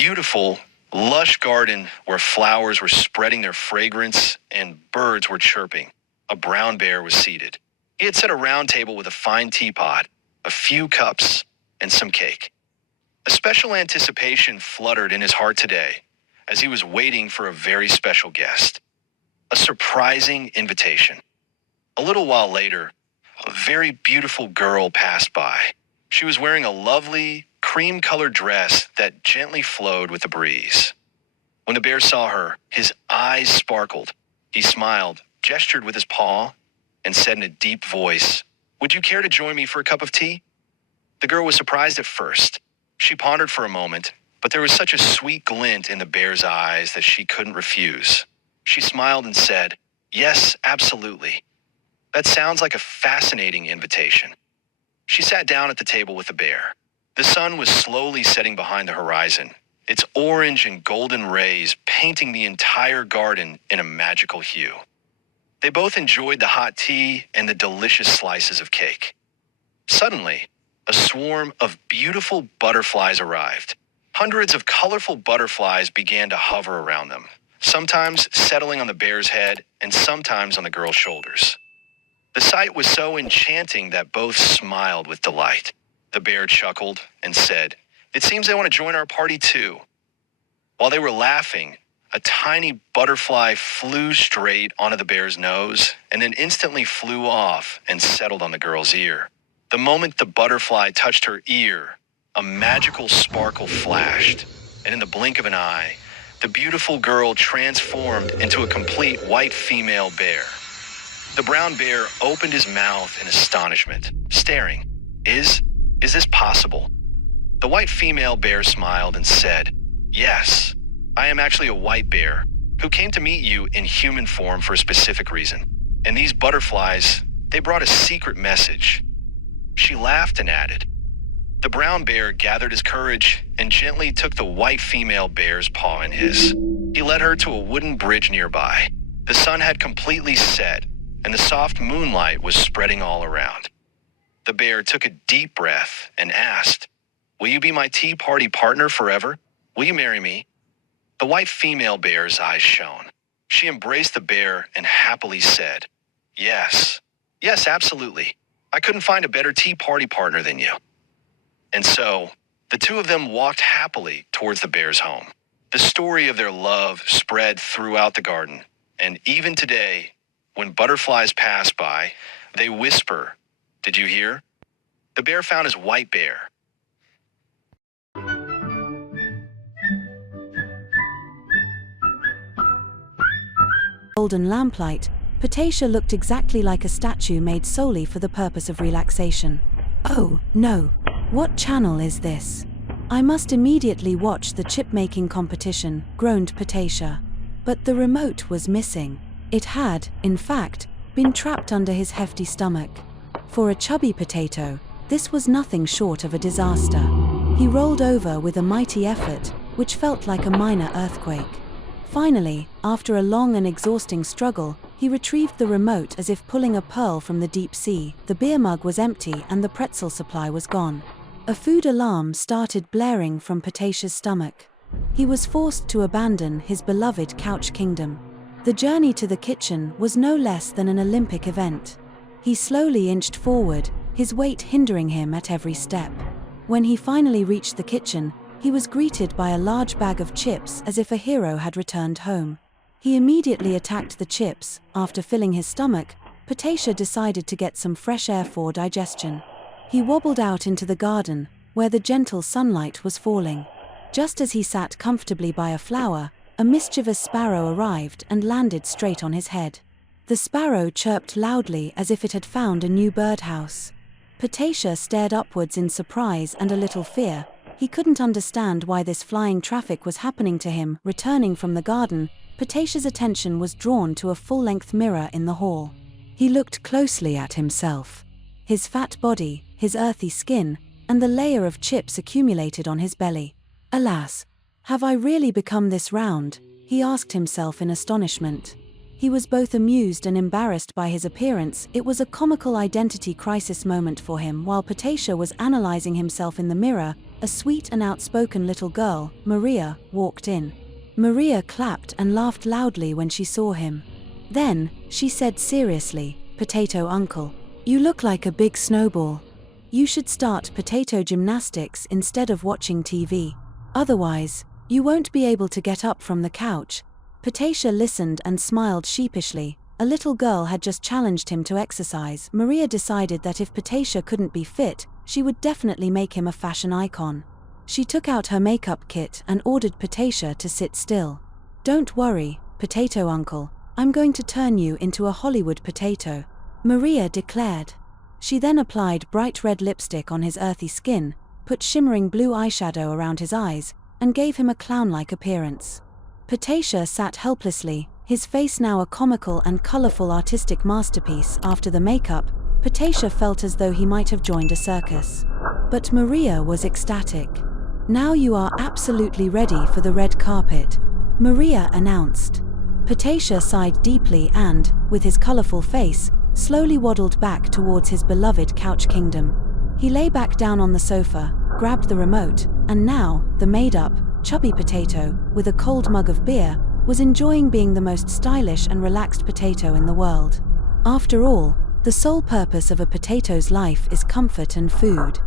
beautiful, lush garden where flowers were spreading their fragrance and birds were chirping, a brown bear was seated. He had set a round table with a fine teapot, a few cups, and some cake. A special anticipation fluttered in his heart today as he was waiting for a very special guest. A surprising invitation. A little while later, a very beautiful girl passed by. She was wearing a lovely, cream-colored dress that gently flowed with the breeze. When the bear saw her, his eyes sparkled. He smiled, gestured with his paw, and said in a deep voice, "Would you care to join me for a cup of tea?" The girl was surprised at first. She pondered for a moment, but there was such a sweet glint in the bear's eyes that she couldn't refuse. She smiled and said, "Yes, absolutely. That sounds like a fascinating invitation." She sat down at the table with the bear. The sun was slowly setting behind the horizon, its orange and golden rays painting the entire garden in a magical hue. They both enjoyed the hot tea and the delicious slices of cake. Suddenly, a swarm of beautiful butterflies arrived. Hundreds of colorful butterflies began to hover around them, sometimes settling on the bear's head and sometimes on the girl's shoulders. The sight was so enchanting that both smiled with delight. The bear chuckled and said, "It seems they want to join our party too." While they were laughing, a tiny butterfly flew straight onto the bear's nose and then instantly flew off and settled on the girl's ear. The moment the butterfly touched her ear, a magical sparkle flashed, and in the blink of an eye, the beautiful girl transformed into a complete white female bear. The brown bear opened his mouth in astonishment, staring. Is this possible?" The white female bear smiled and said, "Yes, I am actually a white bear who came to meet you in human form for a specific reason. And these butterflies, they brought a secret message." She laughed and added. The brown bear gathered his courage and gently took the white female bear's paw in his. He led her to a wooden bridge nearby. The sun had completely set, and the soft moonlight was spreading all around. The bear took a deep breath and asked, "Will you be my tea party partner forever? Will you marry me?" The white female bear's eyes shone. She embraced the bear and happily said, "Yes, yes, absolutely. I couldn't find a better tea party partner than you." And so, the two of them walked happily towards the bear's home. The story of their love spread throughout the garden, and even today, when butterflies pass by, they whisper, "Did you hear? The bear found his white bear." Golden lamplight, Ptatia looked exactly like a statue made solely for the purpose of relaxation. "Oh, no. What channel is this? I must immediately watch the chip-making competition," groaned Ptatia. But the remote was missing. It had, in fact, been trapped under his hefty stomach. For a chubby potato, this was nothing short of a disaster. He rolled over with a mighty effort, which felt like a minor earthquake. Finally, after a long and exhausting struggle, he retrieved the remote as if pulling a pearl from the deep sea. The beer mug was empty and the pretzel supply was gone. A food alarm started blaring from Ptasia's stomach. He was forced to abandon his beloved couch kingdom. The journey to the kitchen was no less than an Olympic event. He slowly inched forward, his weight hindering him at every step. When he finally reached the kitchen, he was greeted by a large bag of chips as if a hero had returned home. He immediately attacked the chips. After filling his stomach, Ptatia decided to get some fresh air for digestion. He wobbled out into the garden, where the gentle sunlight was falling. Just as he sat comfortably by a flower, a mischievous sparrow arrived and landed straight on his head. The sparrow chirped loudly as if it had found a new birdhouse. Ptatia stared upwards in surprise and a little fear. He couldn't understand why this flying traffic was happening to him. Returning from the garden, Ptasia's attention was drawn to a full-length mirror in the hall. He looked closely at himself. His fat body, his earthy skin, and the layer of chips accumulated on his belly. "Alas, have I really become this round?" he asked himself in astonishment. He was both amused and embarrassed by his appearance. It was a comical identity crisis moment for him. While Ptatia was analyzing himself in the mirror, a sweet and outspoken little girl, Maria, walked in. Maria clapped and laughed loudly when she saw him. Then, she said seriously, "Potato Uncle, you look like a big snowball. You should start potato gymnastics instead of watching TV. Otherwise, you won't be able to get up from the couch." Potato listened and smiled sheepishly. A little girl had just challenged him to exercise. Maria decided that if Potato couldn't be fit, she would definitely make him a fashion icon. She took out her makeup kit and ordered Potato to sit still. "Don't worry, Potato Uncle, I'm going to turn you into a Hollywood potato," Maria declared. She then applied bright red lipstick on his earthy skin, put shimmering blue eyeshadow around his eyes, and gave him a clown-like appearance. Potato sat helplessly, his face now a comical and colorful artistic masterpiece. After the makeup, Potato felt as though he might have joined a circus. But Maria was ecstatic. "Now you are absolutely ready for the red carpet," Maria announced. Potato sighed deeply and, with his colorful face, slowly waddled back towards his beloved couch kingdom. He lay back down on the sofa, grabbed the remote, and now, the made-up, chubby Potato, with a cold mug of beer, was enjoying being the most stylish and relaxed potato in the world. After all, the sole purpose of a potato's life is comfort and food.